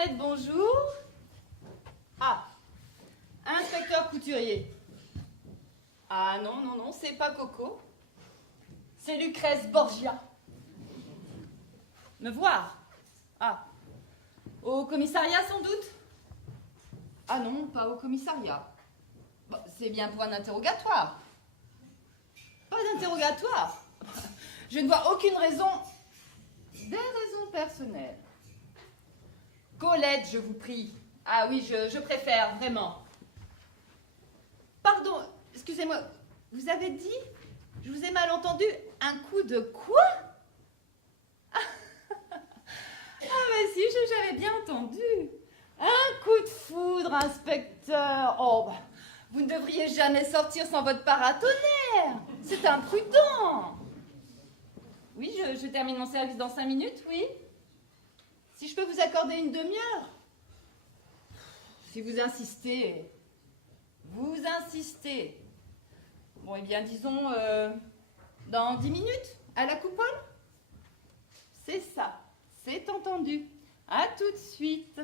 Ahmed, bonjour. Ah, inspecteur couturier. Ah non, non, non, c'est pas Coco. C'est Lucrèce Borgia. Me voir? Ah. Au commissariat sans doute? Ah non, pas au commissariat. Bon, c'est bien pour un interrogatoire. Pas d'interrogatoire. Je ne vois aucune raison. Des raisons personnelles. Colette, je vous prie. Ah oui, je préfère, vraiment. Pardon, excusez-moi, vous avez dit, je vous ai mal entendu, un coup de quoi? Ah mais si, j'avais bien entendu. Un coup de foudre, inspecteur. Oh, bah, vous ne devriez jamais sortir sans votre paratonnerre. C'est imprudent. Oui, je termine mon service dans 5 minutes, oui. Si je peux vous accorder une demi-heure. Si vous insistez. Vous insistez. Bon, eh bien, disons, dans 10 minutes, à la coupole. C'est ça, c'est entendu. À tout de suite.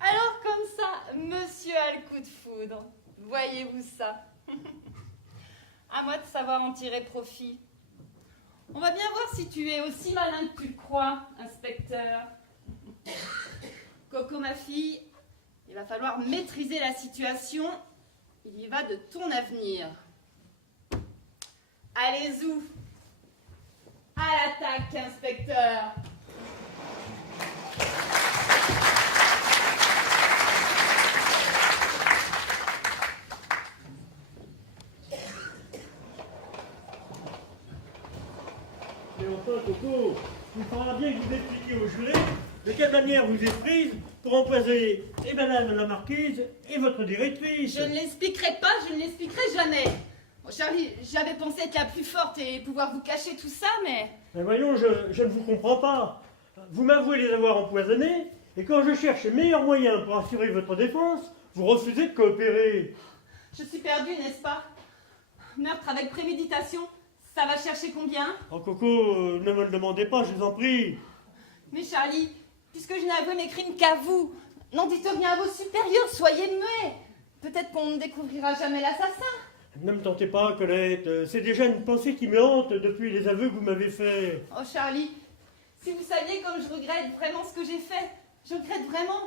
Alors, comme ça, monsieur a le coup de foudre. Voyez-vous ça? À moi de savoir en tirer profit. On va bien voir si tu es aussi malin que tu le crois, inspecteur. Coco, ma fille, il va falloir maîtriser la situation. Il y va de ton avenir. Allez-y. À l'attaque, inspecteur. Mais enfin, Coco, il faudra bien que vous expliquiez au juré de quelle manière vous êtes prise pour empoisonner et madame la marquise et votre directrice. Je ne l'expliquerai pas, je ne l'expliquerai jamais. Bon, Charlie, j'avais pensé être la plus forte et pouvoir vous cacher tout ça, mais... Mais voyons, je ne vous comprends pas. Vous m'avouez les avoir empoisonnés, et quand je cherche les meilleurs moyens pour assurer votre défense, vous refusez de coopérer. Je suis perdue, n'est-ce pas? Meurtre avec préméditation, ça va chercher combien? Oh Coco, ne me le demandez pas, je vous en prie. Mais Charlie, puisque je n'ai avoué mes crimes qu'à vous, n'en dites rien à vos supérieurs, soyez muets. Peut-être qu'on ne découvrira jamais l'assassin. Ne me tentez pas, Colette, c'est déjà une pensée qui me hante depuis les aveux que vous m'avez faits. Oh Charlie, si vous saviez comme je regrette vraiment ce que j'ai fait, je regrette vraiment.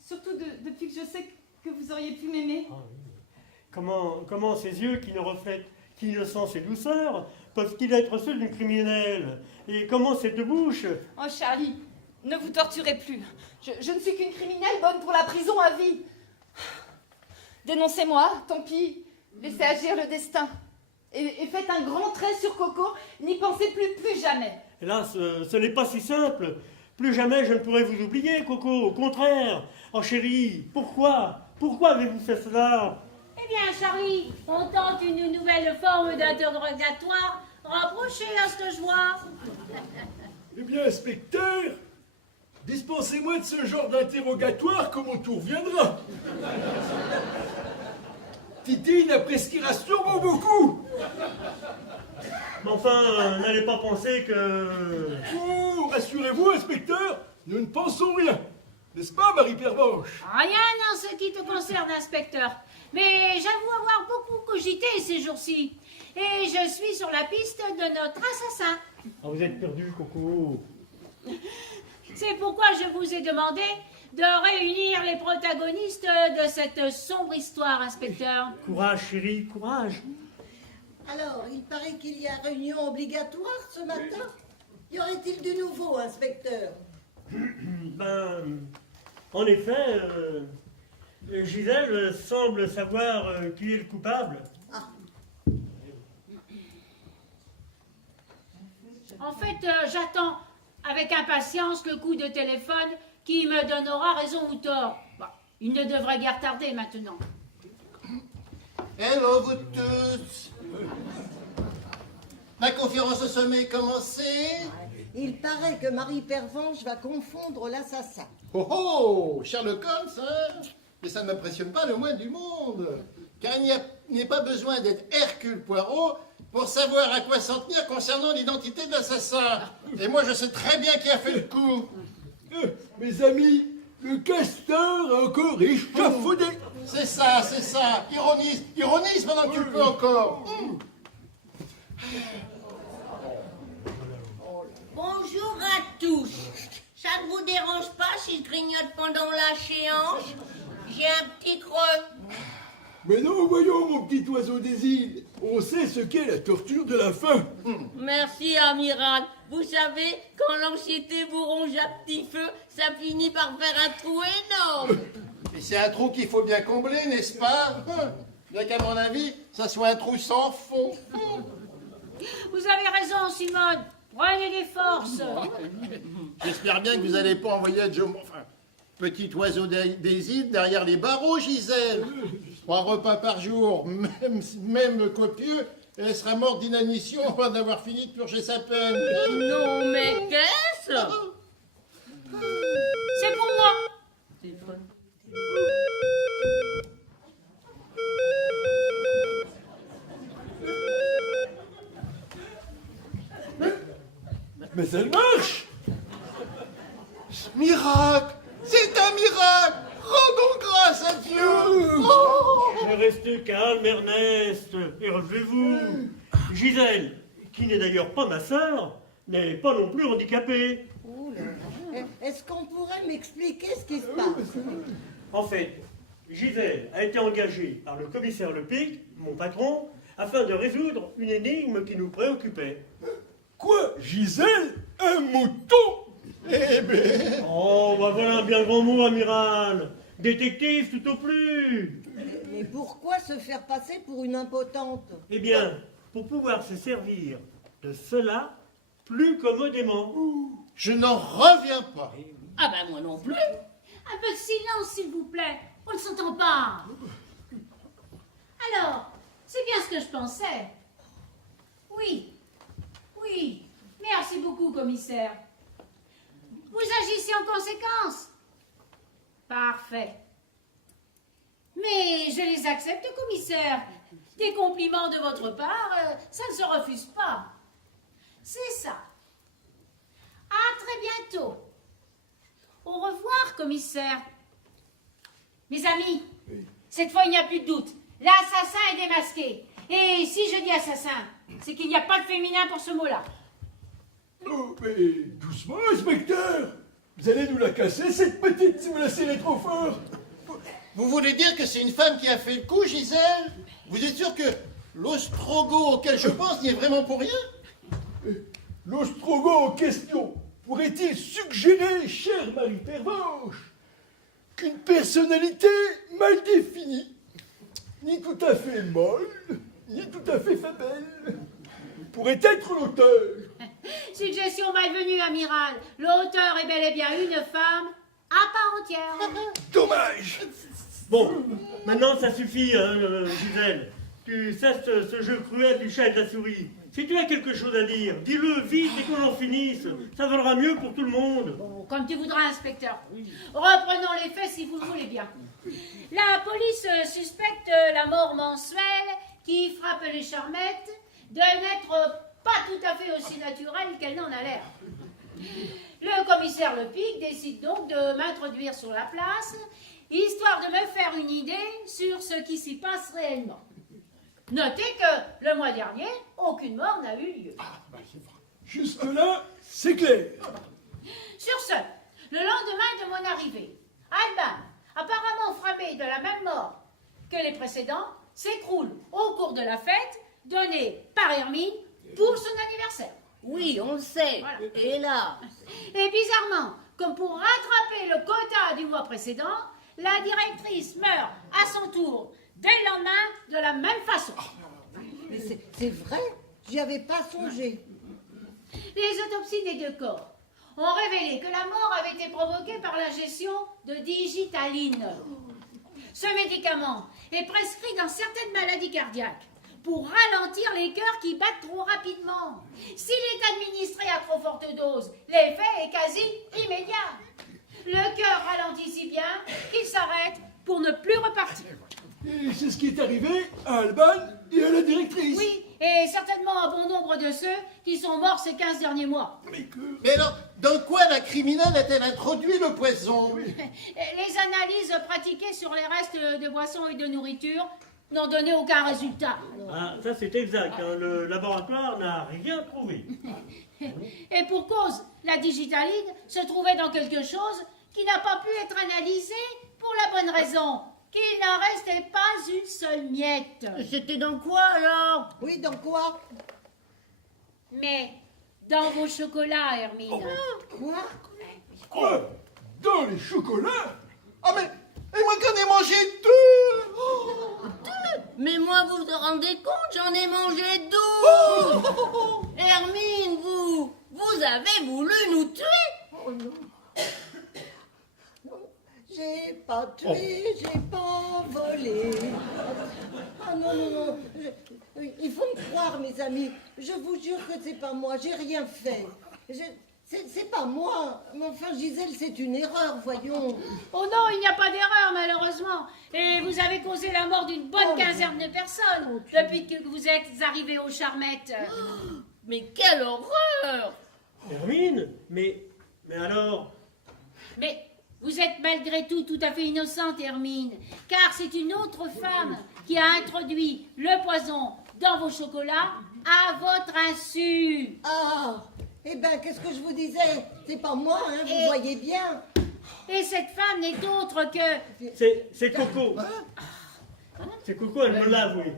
Surtout depuis que je sais que vous auriez pu m'aimer. Ah oui. Comment ces yeux qui ne reflètent qu'innocence et douceur peuvent-ils être ceux d'une criminelle? Et comment cette bouche? Oh Charlie, ne vous torturez plus. Je ne suis qu'une criminelle bonne pour la prison à vie. Dénoncez-moi, tant pis. Laissez agir le destin. Et faites un grand trait sur Coco. N'y pensez plus jamais. Hélas, ce n'est pas si simple. Plus jamais je ne pourrai vous oublier, Coco. Au contraire. Oh chérie, pourquoi? Pourquoi avez-vous fait cela? Eh bien, Charlie, on tente une nouvelle forme d'interrogatoire rapprochée à ce que je vois. Eh bien, inspecteur, dispensez-moi de ce genre d'interrogatoire comme mon tour viendra. Titine appréciera sûrement beaucoup. Mais enfin, n'allez pas penser que... Oh, rassurez-vous, inspecteur, nous ne pensons rien. N'est-ce pas, Marie Pervenche? Rien en ce qui te concerne, inspecteur. Mais j'avoue avoir beaucoup cogité ces jours-ci. Et je suis sur la piste de notre assassin. Ah, vous êtes perdu, Coco. C'est pourquoi je vous ai demandé de réunir les protagonistes de cette sombre histoire, inspecteur. Courage, chérie, courage. Alors, il paraît qu'il y a réunion obligatoire ce matin. Y aurait-il du nouveau, inspecteur? Ben, en effet, Gisèle semble savoir qui est le coupable. Ah, En fait, j'attends avec impatience le coup de téléphone qui me donnera raison ou tort. Bah, il ne devrait guère tarder maintenant. Hello vous tous. La conférence au sommet est commencée. il paraît que Marie Pervenche va confondre l'assassin. Oh oh, Sherlock Holmes, hein? Mais ça ne m'impressionne pas le moins du monde. Car il n'y a pas besoin d'être Hercule Poirot pour savoir à quoi s'en tenir concernant l'identité de l'assassin. Et moi, je sais très bien qui a fait le coup. Mes amis, le castor a encore échafaudé. C'est ça, c'est ça. Ironise pendant que tu le peux encore. Bonjour à tous. Ça ne vous dérange pas si je grignote pendant la séance? J'ai un petit creux. Mais non, voyons, mon petit oiseau des îles. On sait ce qu'est la torture de la faim. Merci, amiral. Vous savez, quand l'anxiété vous ronge à petit feu, ça finit par faire un trou énorme. Et c'est un trou qu'il faut bien combler, n'est-ce pas? Bien qu'à mon avis, ça soit un trou sans fond. Vous avez raison, Simone. Prenez des forces. J'espère bien que vous n'allez pas envoyer petit oiseau des îles derrière les barreaux, Gisèle. 3 repas par jour, même copieux, et elle sera morte d'inanition avant d'avoir fini de purger sa peine. Non, mais qu'est-ce? C'est pour moi. Mais elle marche. Miracle! C'est un miracle! Rendons grâce à Dieu! Mais restez calme, Ernest, et relevez-vous. Gisèle, qui n'est d'ailleurs pas ma sœur, n'est pas non plus handicapée. Est-ce qu'on pourrait m'expliquer ce qui se passe? En fait, Gisèle a été engagée par le commissaire Lepic, mon patron, afin de résoudre une énigme qui nous préoccupait. Quoi, Gisèle? Un mouton? Eh ben, Oh, bah voilà un bien grand mot, amiral. Détective tout au plus. Mais pourquoi se faire passer pour une impotente? Eh bien, pour pouvoir se servir de cela plus commodément. je n'en reviens pas. Ah ben moi non plus. Un peu de silence, s'il vous plaît. On ne s'entend pas. Alors, c'est bien ce que je pensais. Oui. Oui. Merci beaucoup, commissaire. Vous agissez en conséquence. Parfait. Mais je les accepte, commissaire. Des compliments de votre part, ça ne se refuse pas. C'est ça. À très bientôt. Au revoir, commissaire. Mes amis, cette fois il n'y a plus de doute. L'assassin est démasqué. Et si je dis assassin, c'est qu'il n'y a pas de féminin pour ce mot-là. Oh, mais doucement, inspecteur. Vous allez nous la casser, cette petite, si vous la serrez trop fort. Vous voulez dire que c'est une femme qui a fait le coup, Gisèle? Vous êtes sûr que l'ostrogo auquel je pense n'y est vraiment pour rien? L'ostrogo en question pourrait-il suggérer, chère Marie Pervenche, qu'une personnalité mal définie, ni tout à fait molle, ni tout à fait faible, pourrait être l'auteur? Suggestion malvenue, amiral. L'auteur est bel et bien une femme à part entière. Dommage. Bon, maintenant ça suffit, hein, Gisèle. Tu cesses ce jeu cruel du chat et de la souris. Si tu as quelque chose à dire, dis-le vite et qu'on en finisse. Ça valera mieux pour tout le monde. Bon, comme tu voudras, inspecteur. Reprenons les faits si vous le voulez bien. La police suspecte la mort mensuelle qui frappe les Charmettes de n'être pas tout à fait aussi naturelle qu'elle n'en a l'air. Le commissaire Lepic décide donc de m'introduire sur la place, histoire de me faire une idée sur ce qui s'y passe réellement. Notez que le mois dernier, aucune mort n'a eu lieu. Jusque-là, c'est clair. Sur ce, le lendemain de mon arrivée, Alban, apparemment frappé de la même mort que les précédents, s'écroule au cours de la fête donnée par Hermine pour son anniversaire. Oui, on le sait. Voilà. Et là? Et bizarrement, comme pour rattraper le quota du mois précédent, la directrice meurt à son tour dès le lendemain de la même façon. Mais c'est vrai? J'y avais pas songé. Les autopsies des 2 corps ont révélé que la mort avait été provoquée par l'ingestion de digitaline. Ce médicament est prescrit dans certaines maladies cardiaques pour ralentir les cœurs qui battent trop rapidement. S'il est administré à trop forte dose, l'effet est quasi immédiat. Le cœur ralentit si bien qu'il s'arrête pour ne plus repartir. Et c'est ce qui est arrivé à Alban Et à la directrice. Oui, et certainement un bon nombre de ceux qui sont morts ces 15 derniers mois. Mais alors, dans quoi la criminelle a-t-elle introduit le poison? Les analyses pratiquées sur les restes de boissons et de nourriture n'ont donné aucun résultat. Ah, ça c'est exact, hein. Le laboratoire n'a rien trouvé. Et pour cause, la digitaline se trouvait dans quelque chose qui n'a pas pu être analysé pour la bonne raison qu'il n'en restait pas une seule miette. C'était dans quoi alors? Oui, dans quoi? Mais dans vos chocolats, Hermine. Quoi? Quoi? Dans les chocolats? Ah mais moi j'en ai mangé deux. Mais moi, vous vous rendez compte, j'en ai mangé 12. Hermine, vous avez voulu nous tuer. Oh non. J'ai pas tué, j'ai pas volé. Ah non, non, non. Il faut me croire, mes amis. Je vous jure que c'est pas moi, j'ai rien fait. C'est pas moi. Mais enfin, Gisèle, c'est une erreur, voyons. Oh non, il n'y a pas d'erreur, malheureusement. Et vous avez causé la mort d'une bonne quinzaine de personnes depuis que vous êtes arrivés aux Charmettes. Mais quelle horreur! Hermine, mais alors... Mais vous êtes malgré tout à fait innocente, Hermine, car c'est une autre femme qui a introduit le poison dans vos chocolats à votre insu. Ah, eh ben, qu'est-ce que je vous disais? C'est pas moi, hein, vous voyez bien. Et cette femme n'est autre que... C'est Coco. C'est Coco, elle me l'a avoué.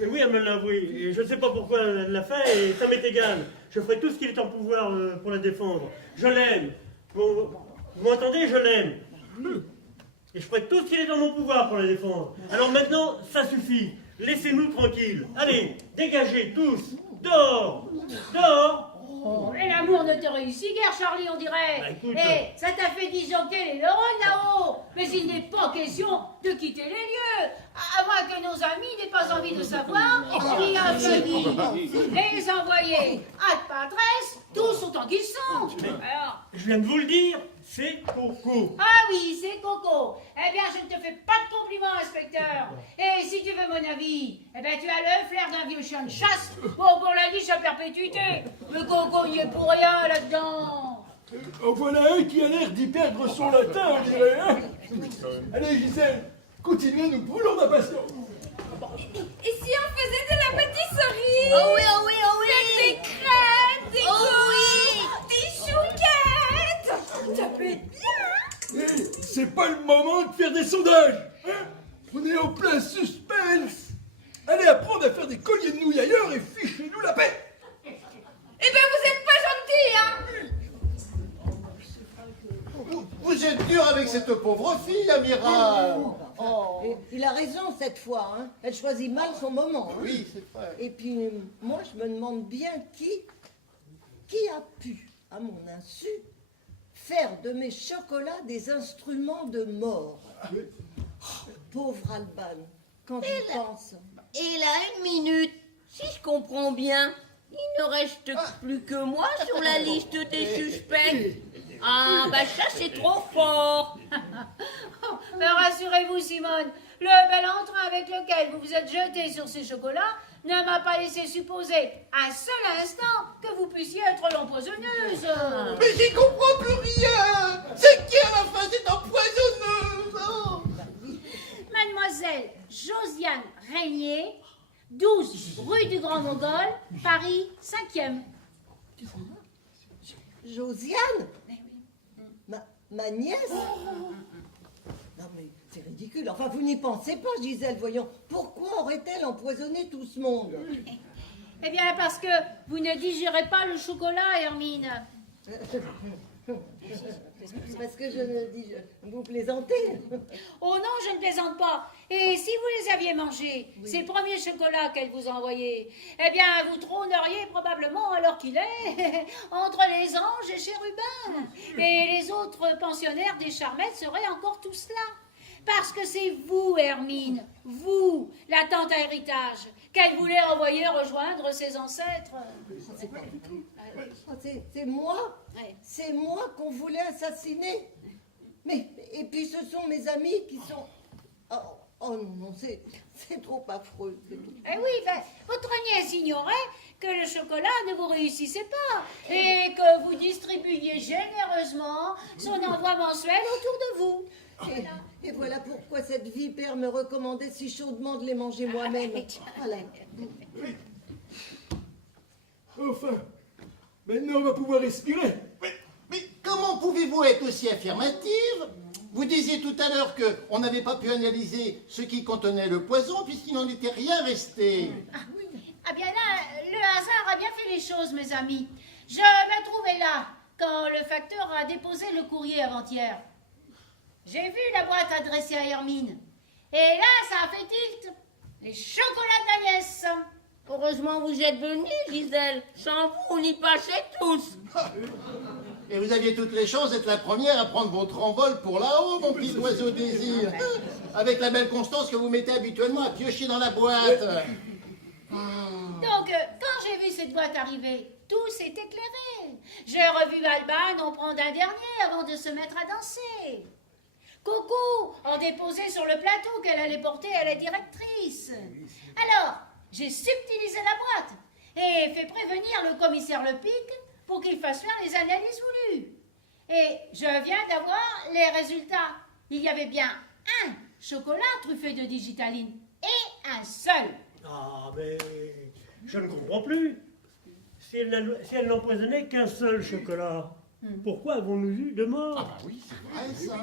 Et oui, elle me l'a avoué. Et je ne sais pas pourquoi elle l'a fait, et ça m'est égal. Je ferai tout ce qu'il est en pouvoir pour la défendre. Je l'aime. Vous m'entendez? Je l'aime. Et je ferai tout ce qu'il est dans mon pouvoir pour la défendre. Alors maintenant, ça suffit. Laissez-nous tranquilles. Allez, dégagez tous. Dehors. Dehors. Oh, et l'amour ne te réussit guère, Charlie, on dirait. Bah, écoute, Et ça t'a fait disjoncter les neurones là-haut. Mais il n'est pas question de quitter les lieux, à moins que nos amis n'aient pas envie de savoir qui a failli les envoyer à Padresse, tous autant qu'ils sont. Alors, Je viens de vous le dire, c'est Coco. ah oui, c'est Coco. Eh bien, je ne te fais pas de compliments, inspecteur. Et si tu veux mon avis, eh bien, tu as le flair d'un vieux chien de chasse pour la niche à perpétuité. Le Coco n'y est pour rien là-dedans. En voilà un qui a l'air d'y perdre son latin, on dirait, hein? Allez, Gisèle, continuez, nous brûlons d'impatience. Et si on faisait de la pâtisserie? Oh oui, oh oui, oh oui! Des crêpes, des Oh oui! des chouquettes! Ça peut être bien! Eh, c'est pas le moment de faire des sondages, hein? On est en plein suspense. Allez apprendre à faire des colliers de nouilles ailleurs et fichez-nous la paix. Eh ben, vous êtes pas gentil, hein? Vous êtes dur avec cette pauvre fille, amiral. Oh, et il a raison cette fois, hein. Elle choisit mal son moment. Hein. Oui, c'est vrai. Et puis, moi, je me demande bien qui a pu, à mon insu, faire de mes chocolats des instruments de mort. Pauvre Alban, quand j'y pense. Et là, une minute. Si je comprends bien, il ne reste plus que moi sur la liste des suspects. Ah, bah ça, c'est trop fort. Mais rassurez-vous, Simone, le bel entrain avec lequel vous vous êtes jeté sur ces chocolats ne m'a pas laissé supposer un seul instant que vous puissiez être l'empoisonneuse. Mais j'y comprends plus rien. C'est qui à la fin cette empoisonneuse? Oh. Mademoiselle Josiane Régnier, 12 rue du Grand Mongol, Paris 5e. Josiane? Ma nièce? Non mais c'est ridicule. Enfin, vous n'y pensez pas, Gisèle, voyons. Pourquoi aurait-elle empoisonné tout ce monde? Eh bien, parce que vous ne digérez pas le chocolat, Hermine. Parce que je me dis, vous plaisantez. Oh non, je ne plaisante pas. Et si vous les aviez mangés, ces premiers chocolats qu'elle vous a envoyés, eh bien, vous trôneriez probablement, alors qu'il est, entre les anges et chérubins. Et les autres pensionnaires des Charmettes seraient encore tous là. Parce que c'est vous, Hermine, vous, la tante à héritage, qu'elle voulait envoyer rejoindre ses ancêtres. C'est pas du tout. C'est moi. Ouais. C'est moi qu'on voulait assassiner. Mais, et puis ce sont mes amis qui sont... Oh non, c'est trop affreux. c'est trop- Eh oui, ben, votre nièce ignorait que le chocolat ne vous réussissait pas et que vous distribuiez généreusement son envoi mensuel autour de vous. Et voilà pourquoi cette vipère me recommandait si chaudement de les manger moi-même. Voilà. Enfin, maintenant on va pouvoir respirer. Mais comment pouvez-vous être aussi affirmative? Vous disiez tout à l'heure qu'on n'avait pas pu analyser ce qui contenait le poison puisqu'il n'en était rien resté. Ah bien là, le hasard a bien fait les choses, mes amis. Je me trouvais là quand le facteur a déposé le courrier avant-hier. J'ai vu la boîte adressée à Hermine. Et là, ça a fait tilt. Les chocolats d'Agnès. Heureusement vous êtes venus, Gisèle. Sans vous, on y passait tous. Et vous aviez toutes les chances d'être la première à prendre votre envol pour là-haut, mon petit oiseau désir. Avec la belle constance que vous mettez habituellement à piocher dans la boîte. Donc, quand j'ai vu cette boîte arriver, tout s'est éclairé. J'ai revu Alban en prendre un dernier avant de se mettre à danser. Coco en déposait sur le plateau qu'elle allait porter à la directrice. Alors, j'ai subtilisé la boîte et fait prévenir le commissaire Lepic pour qu'il fasse faire les analyses voulues. Et je viens d'avoir les résultats. Il y avait bien un chocolat truffé de digitaline et un seul. Ah, mais je ne comprends plus. Si elle n'empoisonnait qu'un seul chocolat, pourquoi avons-nous eu de morts? Ah oui, c'est vrai ça.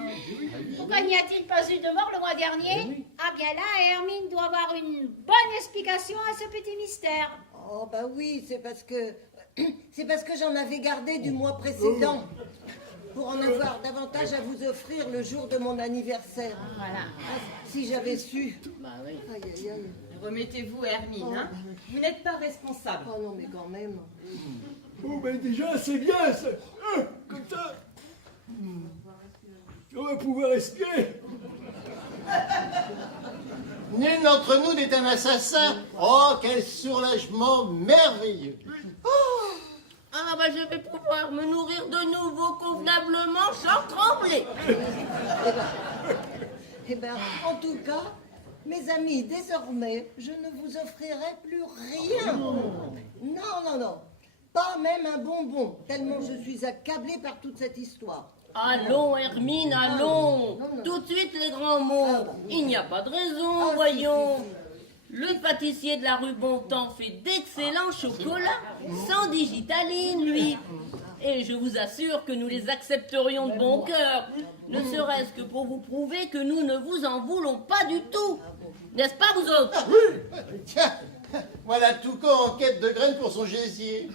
Pourquoi n'y a-t-il pas eu de mort le mois dernier? Ah bien là, Hermine doit avoir une bonne explication à ce petit mystère. Oh bah oui, c'est parce que j'en avais gardé du mois précédent pour en avoir davantage à vous offrir le jour de mon anniversaire. Voilà. Ah, si j'avais su. Bah oui. Aïe aïe aïe. Remettez-vous, Hermine. Hein. Vous n'êtes pas responsable. Oh non mais quand même. Oh ben déjà c'est bien ça. Comme ça. On va pouvoir respirer. Nul d'entre nous n'est un assassin. Oh, quel soulagement merveilleux. Ah bah je vais pouvoir me nourrir de nouveau convenablement sans trembler. Eh ben, en tout cas, mes amis, désormais, je ne vous offrirai plus rien. Non. Pas même un bonbon, tellement je suis accablée par toute cette histoire. Allons, Hermine, allons. Non. Tout de suite les grands mots. Il n'y a pas de raison, si, voyons. si. Le pâtissier de la rue Bontemps fait d'excellents chocolats, sans digitaline, lui. Et je vous assure que nous les accepterions de bon cœur, ne serait-ce que pour vous prouver que nous ne vous en voulons pas du tout. N'est-ce pas, vous autres? Tiens, voilà Toucan en quête de graines pour son gésier.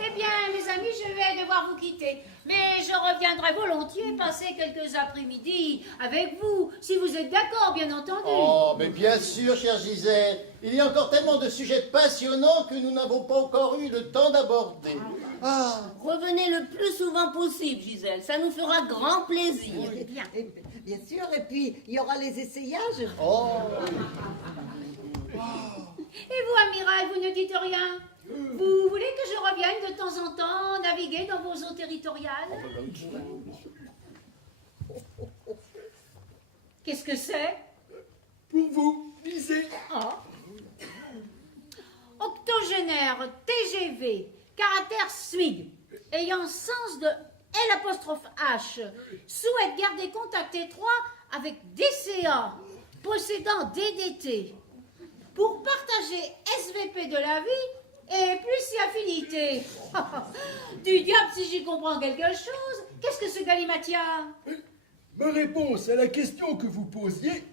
Eh bien, mes amis, je vais devoir vous quitter. Mais je reviendrai volontiers passer quelques après-midi avec vous, si vous êtes d'accord, bien entendu. Oh, mais bien sûr, chère Gisèle. Il y a encore tellement de sujets passionnants que nous n'avons pas encore eu le temps d'aborder. Ah, Revenez le plus souvent possible, Gisèle, ça nous fera grand plaisir. Et, bien sûr, et puis il y aura les essayages. oh. Et vous, amiral, vous ne dites rien? Vous voulez que je revienne de temps en temps naviguer dans vos eaux territoriales? Qu'est-ce que c'est? Pour vous, lisez. Octogénaire, TGV, caractère SMIG, ayant sens de L''H, souhaite garder contact étroit avec DCA, possédant DDT, pour partager SVP de la vie et plus si affinité. Du diable si j'y comprends quelque chose. Qu'est-ce que ce galimatia? Ma réponse à la question que vous posiez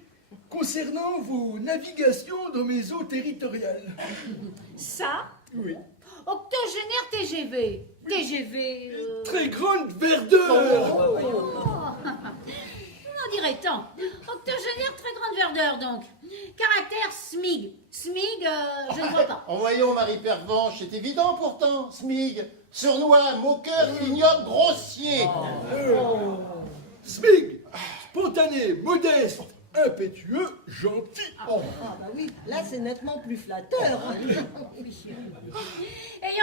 concernant vos navigations dans mes eaux territoriales. Ça? Oui. Octogénaire TGV. TGV... Très grande verdeur. On dirait tant. Octogénaire, très grande verdeur, donc. Caractère SMIG. SMIG, je ne vois pas. En voyant Marie Pervenche, c'est évident pourtant. Smig, sournois, moqueur, ignoble, grossier. SMIG, spontané, modeste, impétueux, gentil. Ah bah oui, là c'est nettement plus flatteur. Ayant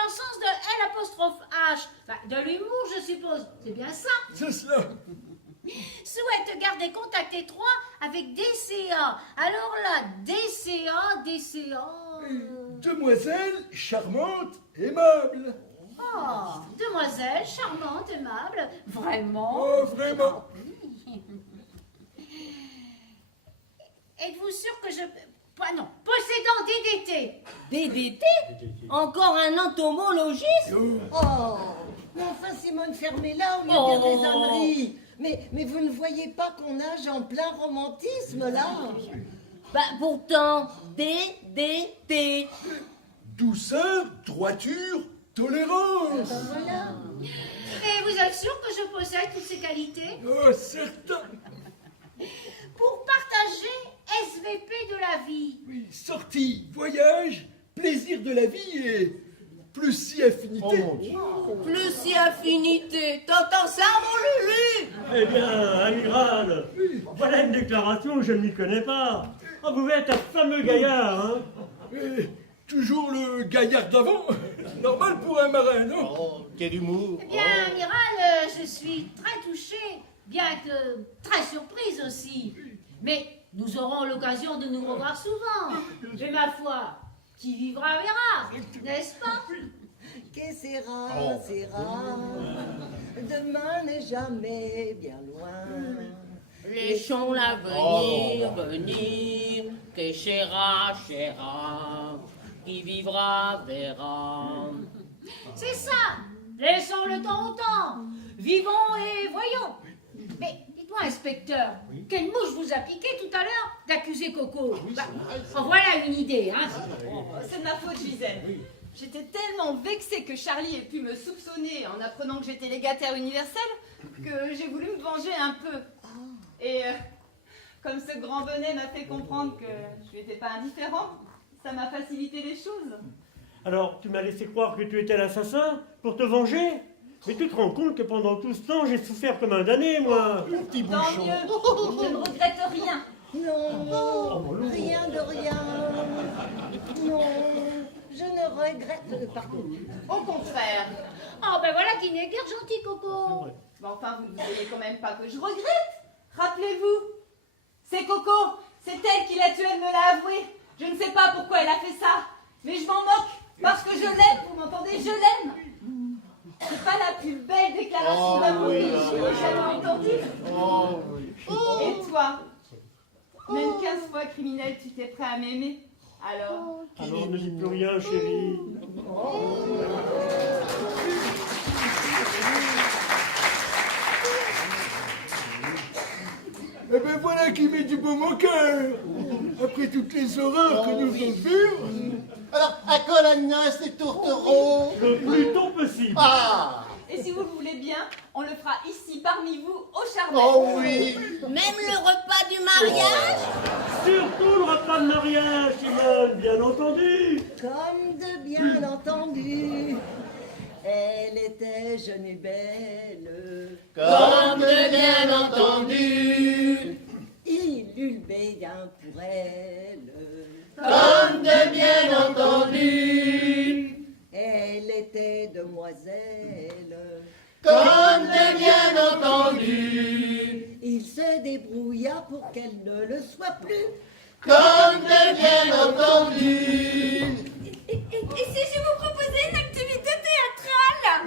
sens de L''H. Bah, de l'humour, je suppose. C'est bien ça. C'est cela. souhaite garder contact étroit avec DCA. Alors là, DCA... Demoiselle charmante, aimable. Oh, demoiselle, charmante, aimable, vraiment. Oh, vraiment. Êtes-vous sûr que je... Pas non, possédant DDT. DDT? Encore un entomologiste? Oh, mais enfin, Simone, fermez-la au lieu de dire des Oh. âneries. Mais vous ne voyez pas qu'on nage en plein romantisme, là? Bah pourtant, DDT. Douceur, droiture, tolérance. Ben voilà. Et vous êtes sûr que je possède toutes ces qualités? Oh, certain. Pour partager SVP de la vie. Oui, sortie, voyage, plaisir de la vie et plus si affinité. Plus si affinité. T'entends ça, mon Lulu? Eh bien, amiral, voilà une déclaration que je ne m'y connais pas. Ah, vous êtes un fameux gaillard, hein? Et toujours le gaillard d'avant. Normal pour un marin, non? Oh, quel humour. Eh bien, amiral, je suis très touchée, bien que très surprise aussi. Mais nous aurons l'occasion de nous revoir souvent. Mais ma foi, qui vivra verra, n'est-ce pas? Que sera. Demain n'est jamais bien loin. Laissons l'avenir venir, que chera, qui vivra verra. C'est ça. Laissons le temps au temps. Vivons et voyons. Mais dites-moi, inspecteur, quelle mouche vous a piqué tout à l'heure d'accuser Coco? Bah, en voilà une idée, hein. C'est de ma faute, Gisèle. J'étais tellement vexée que Charlie ait pu me soupçonner en apprenant que j'étais légataire universel que j'ai voulu me venger un peu. Et comme ce grand bonnet m'a fait comprendre que je lui étais pas indifférent, ça m'a facilité les choses. Alors, tu m'as laissé croire que tu étais l'assassin pour te venger? Mais tu te rends compte que pendant tout ce temps, j'ai souffert comme un damné, moi. Petit Tant bouchon. mieux, je ne regrette rien. Non, rien de rien. Non, je ne regrette pas. Au contraire. Oh, ben voilà qui n'est guère gentil, Coco. Mais enfin, vous ne voyez quand même pas que je regrette. Rappelez-vous, c'est Coco, c'est elle qui l'a tué, elle me l'a avoué. Je ne sais pas pourquoi elle a fait ça, mais je m'en moque parce que je l'aime, vous m'entendez, je l'aime. C'est pas la plus belle déclaration d'amour que j'ai jamais entendue. Oh, oui. Et toi, même 15 fois criminel, tu t'es prêt à m'aimer. Alors, Alors, ne dis plus rien, chérie. Eh ben voilà qui met du baume au cœur. Après toutes les horreurs que nous venons de vivre. Alors, à quand la noce, les tourtereaux? Le plus tôt possible. Ah! et si vous le voulez bien, on le fera ici parmi vous au Charmel. Oh oui! Même le repas du mariage? Surtout le repas de mariage, Simone, bien entendu. Comme de bien entendu, elle était jeune et belle. Comme de bien entendu. Il eut le béguin pour elle. Comme de bien entendu. Elle était demoiselle. Comme de bien entendu. Il se débrouilla pour qu'elle ne le soit plus. Comme de bien entendu. Et si je vous proposais une activité théâtrale?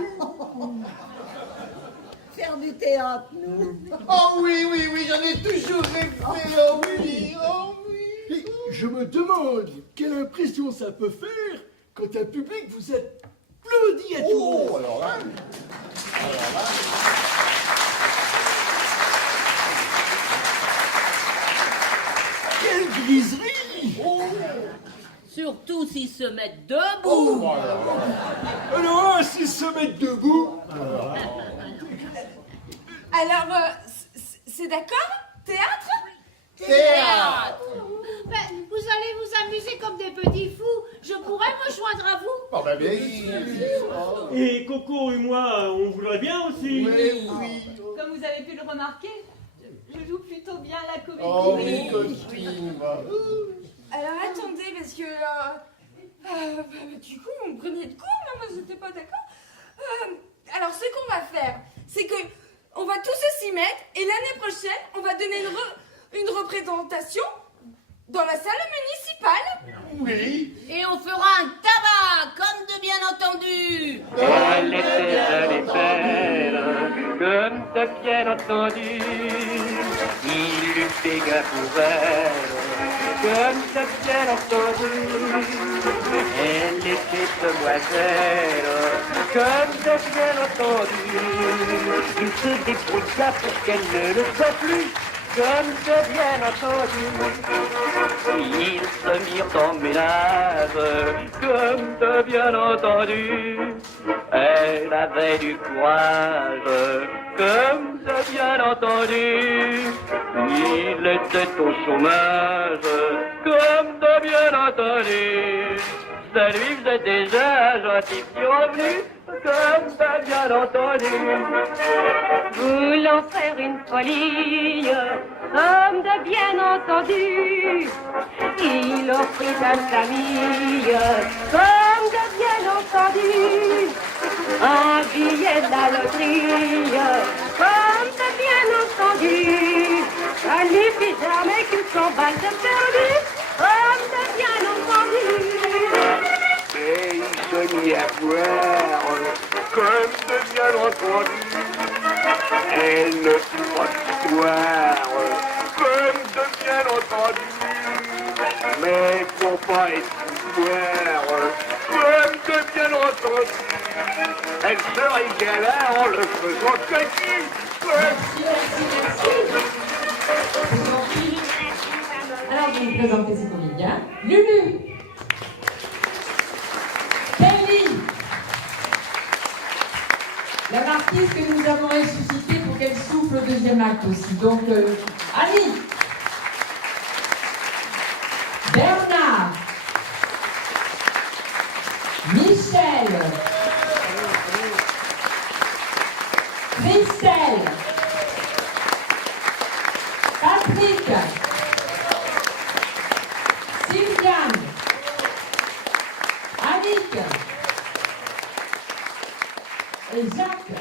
Faire du théâtre, nous. Oh oui, oui, oui, j'en ai toujours rêvé, oh oui, oh oui. Et je me demande quelle impression ça peut faire quand un public vous applaudit à tout Oh, moment. alors là, Quelle griserie! Surtout s'ils se mettent debout. Alors, s'ils se mettent debout, Alors, c'est d'accord? Théâtre? théâtre. Ben, vous allez vous amuser comme des petits fous. Je pourrais me joindre à vous. Oh ben bien sûr. Et Coco et moi, on voudrait bien aussi. Oui, oui. Comme vous avez pu le remarquer, je joue plutôt bien la comédie. Oh oui, costume. Alors, attendez, parce que... du coup, vous me preniez de court, là, moi, j'étais pas d'accord. Alors, ce qu'on va faire, c'est que on va tous se mètres et l'année prochaine, on va donner une représentation dans la salle municipale. Oui. Et on fera un tabac, comme de bien entendu. Elle était belle et belle, comme de bien entendu. Il eut des gars pour elle, comme de bien entendu. Elle était demoiselle, comme de bien entendu. Il se débrouilla pour qu'elle ne le soit plus, comme de bien entendu. Ils se mirent en ménage, comme de bien entendu. Elle avait du courage, comme de bien entendu. Il était au chômage, comme de bien entendu. Ça lui faisait déjà un gentil petit revenu, comme de bien entendu. Voulant faire une folie, comme de bien entendu. Il offrit à sa famille, comme de bien entendu, un billet de la loterie, comme de bien entendu. Ça lui fit jamais qu'une 100 balles de perdu, comme de bien entendu. Et il se mit à boire, comme de bien entendu. Elle ne fut pas d'histoire, comme de bien entendu. Mais pour pas être histoire, comme de bien entendu. Elle se régala en le faisant petit. Alors, je vais vous présenter ces comédiens. Lulu, Kelly, la marquise que nous avons ressuscitée pour qu'elle souffle au deuxième acte aussi. Donc, Annie, Bernard, Michel, Christelle, Patrick, Sylviane, Annick et Jacques.